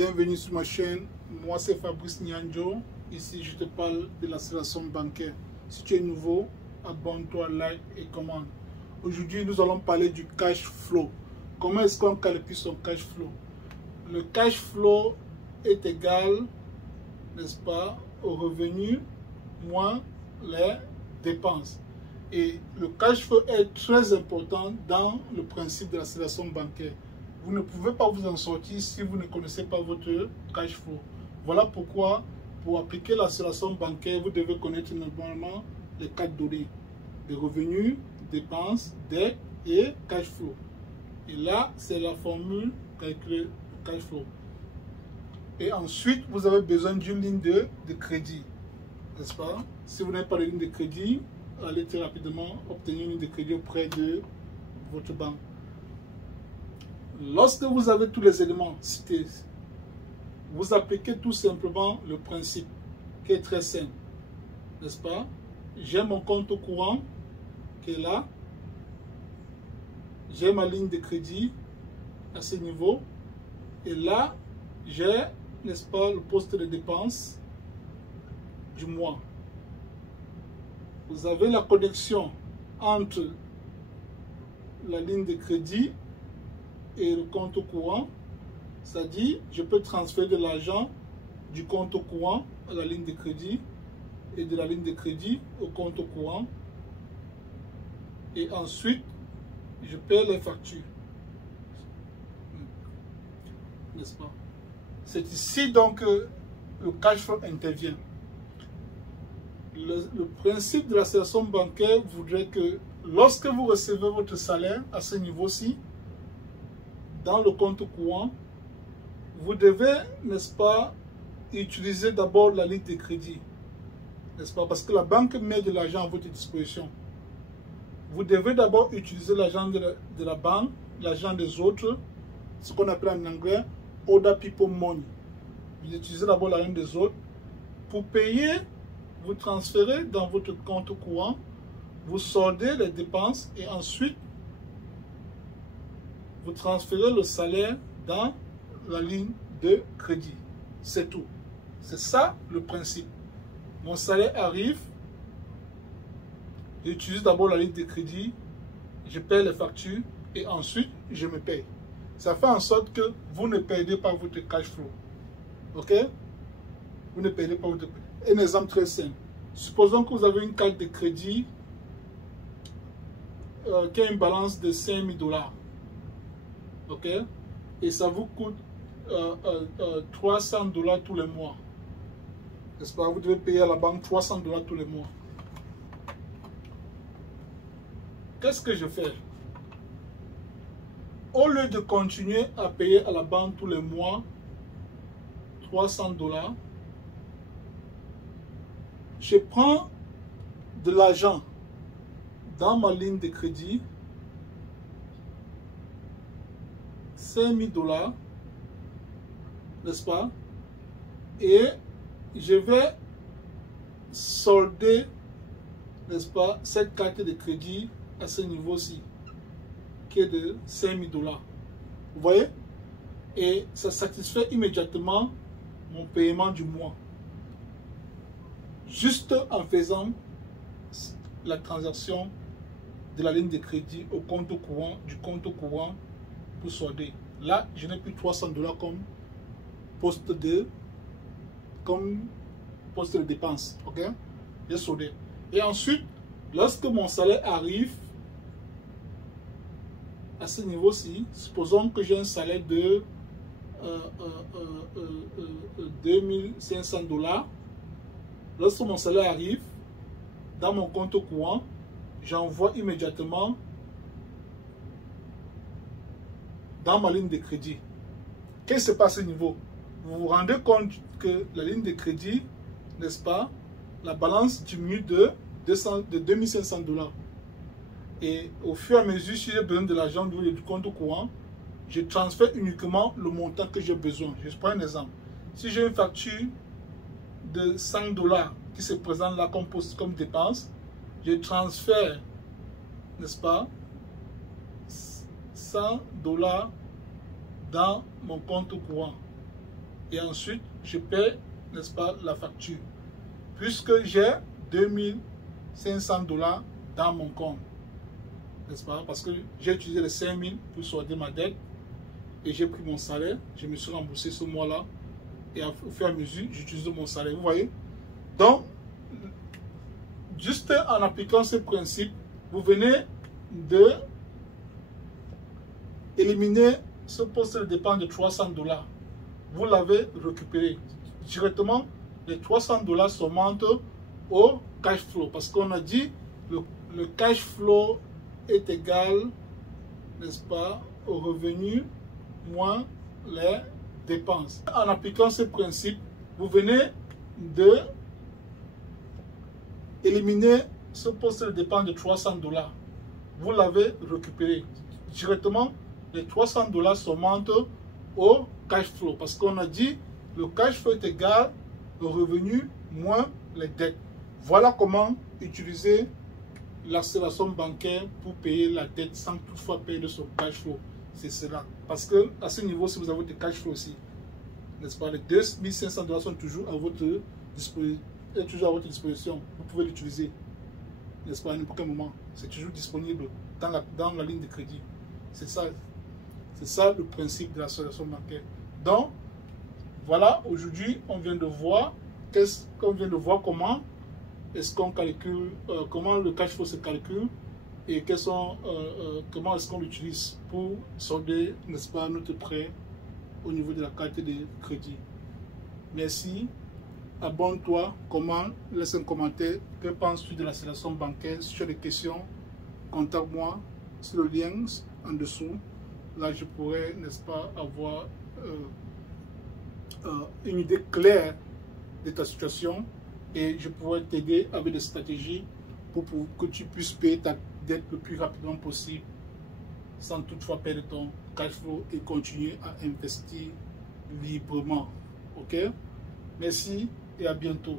Bienvenue sur ma chaîne. Moi c'est Fabrice Nyanjo. Ici je te parle de l'accélération bancaire. Si tu es nouveau, abonne-toi, like et commente. Aujourd'hui nous allons parler du cash flow. Comment est-ce qu'on calcule son cash flow? Le cash flow est égal, n'est-ce pas, aux revenus moins les dépenses. Et le cash flow est très important dans le principe de l'accélération bancaire. Vous ne pouvez pas vous en sortir si vous ne connaissez pas votre cash flow. Voilà pourquoi, pour appliquer l'accélération bancaire, vous devez connaître normalement les 4 données: les revenus, dépenses, dettes et cash flow. Et là, c'est la formule calculer cash flow. Et ensuite, vous avez besoin d'une ligne de crédit, n'est-ce pas? Si vous n'avez pas de ligne de crédit, allez très rapidement obtenir une ligne de crédit auprès de votre banque. Lorsque vous avez tous les éléments cités, vous appliquez tout simplement le principe qui est très simple, n'est-ce pas? J'ai mon compte courant qui est là, j'ai ma ligne de crédit à ce niveau, et là, j'ai, n'est-ce pas, le poste de dépenses du mois. Vous avez la connexion entre la ligne de crédit et le compte courant, c'est-à-dire je peux transférer de l'argent du compte courant à la ligne de crédit et de la ligne de crédit au compte courant, et ensuite je paie les factures, n'est-ce pas? C'est ici donc que le cash flow intervient. Le principe de l'accélération bancaire voudrait que lorsque vous recevez votre salaire à ce niveau-ci, dans le compte courant, vous devez, n'est-ce pas, utiliser d'abord la ligne de crédit, n'est-ce pas, parce que la banque met de l'argent à votre disposition. Vous devez d'abord utiliser l'argent de la banque, l'argent des autres, ce qu'on appelle en anglais other people money. Vous utilisez d'abord l'argent des autres pour payer, vous transférez dans votre compte courant, vous soldez les dépenses et ensuite vous transférez le salaire dans la ligne de crédit. C'est tout. C'est ça le principe. Mon salaire arrive, j'utilise d'abord la ligne de crédit, je paie les factures et ensuite je me paye. Ça fait en sorte que vous ne perdez pas votre cash flow. Ok? Vous ne perdez pas votre... Un exemple très simple. Supposons que vous avez une carte de crédit qui a une balance de 5 000 $. Ok, et ça vous coûte 300 $ tous les mois, n'est-ce pas? Vous devez payer à la banque 300 $ tous les mois. Qu'est-ce que je fais? Au lieu de continuer à payer à la banque tous les mois 300 $, je prends de l'argent dans ma ligne de crédit, 5 000 $, n'est-ce pas? Et je vais solder, n'est-ce pas, cette carte de crédit à ce niveau-ci, qui est de 5 000 $. Vous voyez? Et ça satisfait immédiatement mon paiement du mois. Juste en faisant la transaction de la ligne de crédit au compte courant, du compte courant pour solder. Là, je n'ai plus 300 $ comme poste de dépense. Ok? J'ai soldé. Et ensuite, lorsque mon salaire arrive à ce niveau-ci, supposons que j'ai un salaire de 2500 $. Lorsque mon salaire arrive dans mon compte courant, j'envoie immédiatement dans ma ligne de crédit. Qu'est-ce qui se passe à ce niveau? Vous vous rendez compte que la ligne de crédit, n'est-ce pas, la balance diminue de 2500 $. Et au fur et à mesure, si j'ai besoin de l'argent du compte courant, je transfère uniquement le montant que j'ai besoin. Je prends un exemple. Si j'ai une facture de 100 $ qui se présente là comme dépense, je transfère, n'est-ce pas, 100 $ dans mon compte courant. et ensuite je paie, n'est-ce pas, la facture. Puisque j'ai 2500 $ dans mon compte, n'est-ce pas, parce que j'ai utilisé les 5000 pour solder ma dette et j'ai pris mon salaire, je me suis remboursé ce mois-là et au fur et à mesure, j'utilise mon salaire, vous voyez. Donc, juste en appliquant ce principe, vous venez de éliminer ce poste de dépense de 300 $. Vous l'avez récupéré directement. Les 300 $ se montent au cash flow parce qu'on a dit le cash flow est égal, n'est-ce pas, au revenu moins les dépenses. En appliquant ce principe, vous venez de éliminer ce poste de dépense de 300 $. Vous l'avez récupéré directement. Les 300 $ se montent au cash flow parce qu'on a dit le cash flow est égal au revenu moins les dettes. Voilà comment utiliser l'accélération bancaire pour payer la dette sans toutefois payer de son cash flow. C'est cela. Parce que à ce niveau, si vous avez des cash flow aussi, n'est-ce pas, les 2500 $ sont toujours à votre disposition. Vous pouvez l'utiliser, n'est-ce pas, à n'importe quel moment. C'est toujours disponible dans la ligne de crédit. C'est ça le principe de l'association bancaire. Donc, voilà, aujourd'hui, on vient de voir comment est-ce qu'on calcule, comment le cash flow se calcule et comment est-ce qu'on l'utilise pour solder, n'est-ce pas, notre prêt au niveau de la carte de crédit. Merci. Abonne-toi, commente, laisse un commentaire. Que penses-tu de l'accélération bancaire? Si tu as des questions, contacte-moi sur le lien en dessous. Là, je pourrais, n'est-ce pas, avoir une idée claire de ta situation et je pourrais t'aider avec des stratégies pour que tu puisses payer ta dette le plus rapidement possible sans toutefois perdre ton cash flow et continuer à investir librement. Ok? Merci et à bientôt.